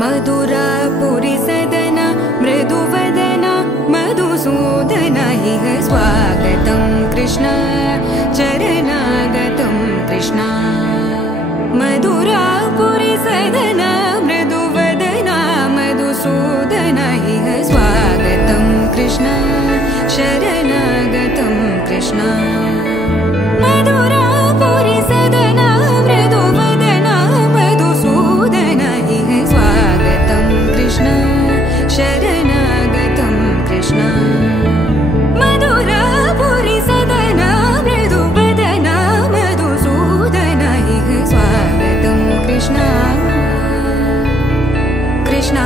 मधुरापुरी सदन मृदुवदन मधुसूदन इह स्वागतं कृष्ण चरणागतं कृष्ण मधुरापुरी सदन मृदुवदन मधुसूदन इह स्वागतं कृष्ण शरणागतं कृष्ण मधुरापुरी सदन मृदुवदन मधुसूदन इह स्वागतं कृष्ण शरणागतं कृष्ण मधुरापुरी सदन मृदुवदन मधुसूदन इह स्वागतं कृष्ण कृष्ण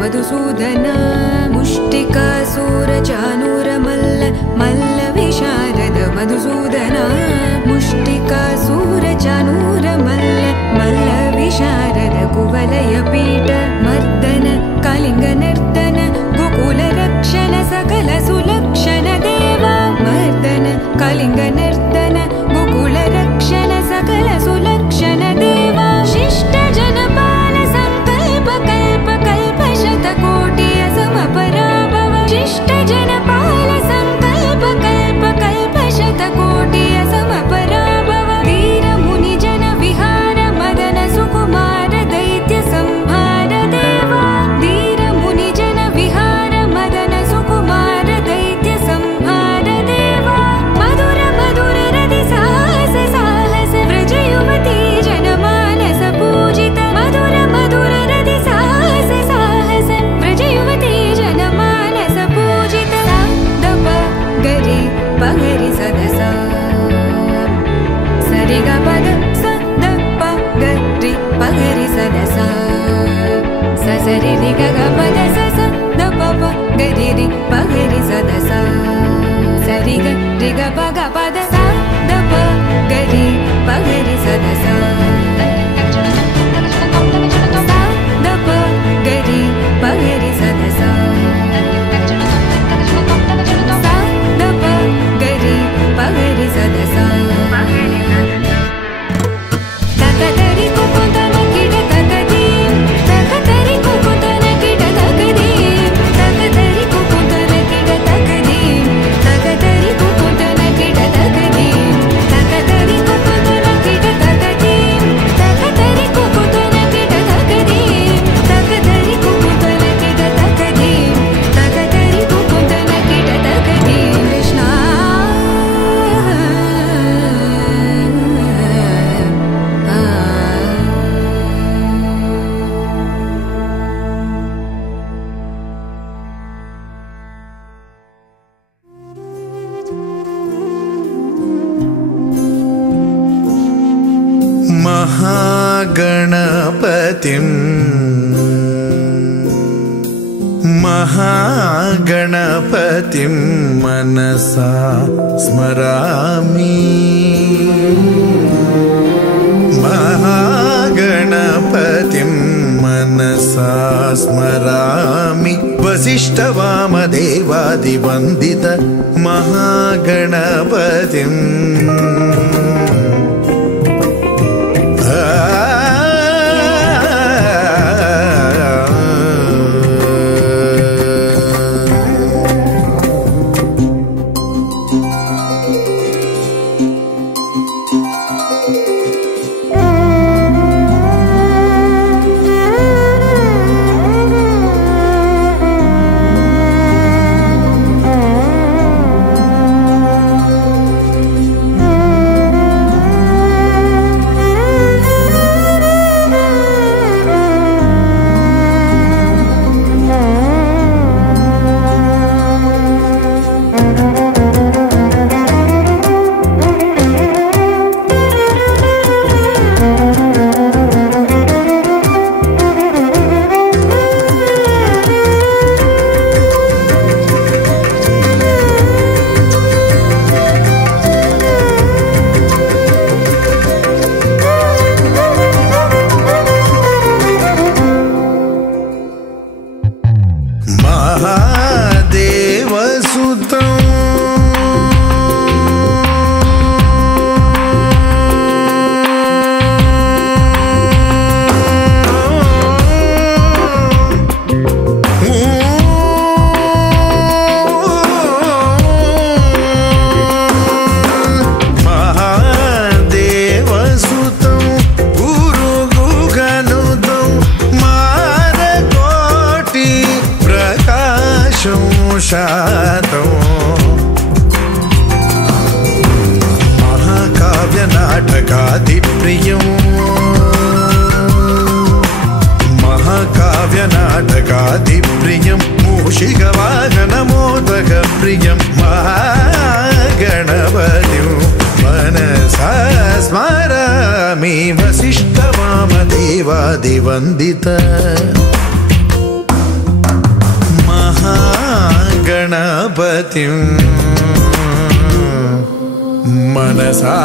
मधुसूदन मुष्टिकासूरचानूर मल्ल विशारद मधुसूदन मुष्टिकासूरचानूर मल्ल विशारद कुवलय पीठ मर्दन कलिंग नर्तन गोकुल रक्षण सकल सुलक्षण देवा मर्दन कलिंग नर्तन गोकुल रक्षण सकल सुलक्षण देवा शिष्ट जनपाल संकल्प कल्प कल्प शतकोटि असमपराभव शिष्ट जनपाल संकल्प कल्प कल्प शतकोटि असमपराभव धीर मुनि जन विहार मदन सुकुमार दैत्य संहार देवा धीर मुनि जन विहार मदन सुकुमार दैत्य संहार देवा मधुर मधुर रति साहस साहस व्रज युवती जनमानस पूजित मधुर मधुर रति साहस साहस व्रज युवती जनमानस पूजित दप गरि पगरि सदसा सरि ग पद स द प गरि पगरि सदसा स सरि रि ग ग पद स स द प प गरि रि पगरि सदसा सरि ग रि ग प ग पद स द प गरि पगरि सदसा द प गरि पगरि सदसा द प गरि पगरि सदसा तकदरि कुकुतन किट तकदीं तकदरि कुकुतन किट तकदीं तकदरि कुकुतन किट तकदीं तकदरि कुकुतन किट तकदीं तकदरि कुकुतन किट तकदीं तकदरि कुकुतन किट तकदीं तकदरि कुकुतन किट तकदीं तकदरि कुकुतन किट तकदीं कृष्ण महागणपतिं मनसा स्मरामि महागणपतिं मनसा स्मरामि वसिष्ठवामदेवादिवन्दित महागणपतिम् देवादिवन्दित महागणपतिं मनसा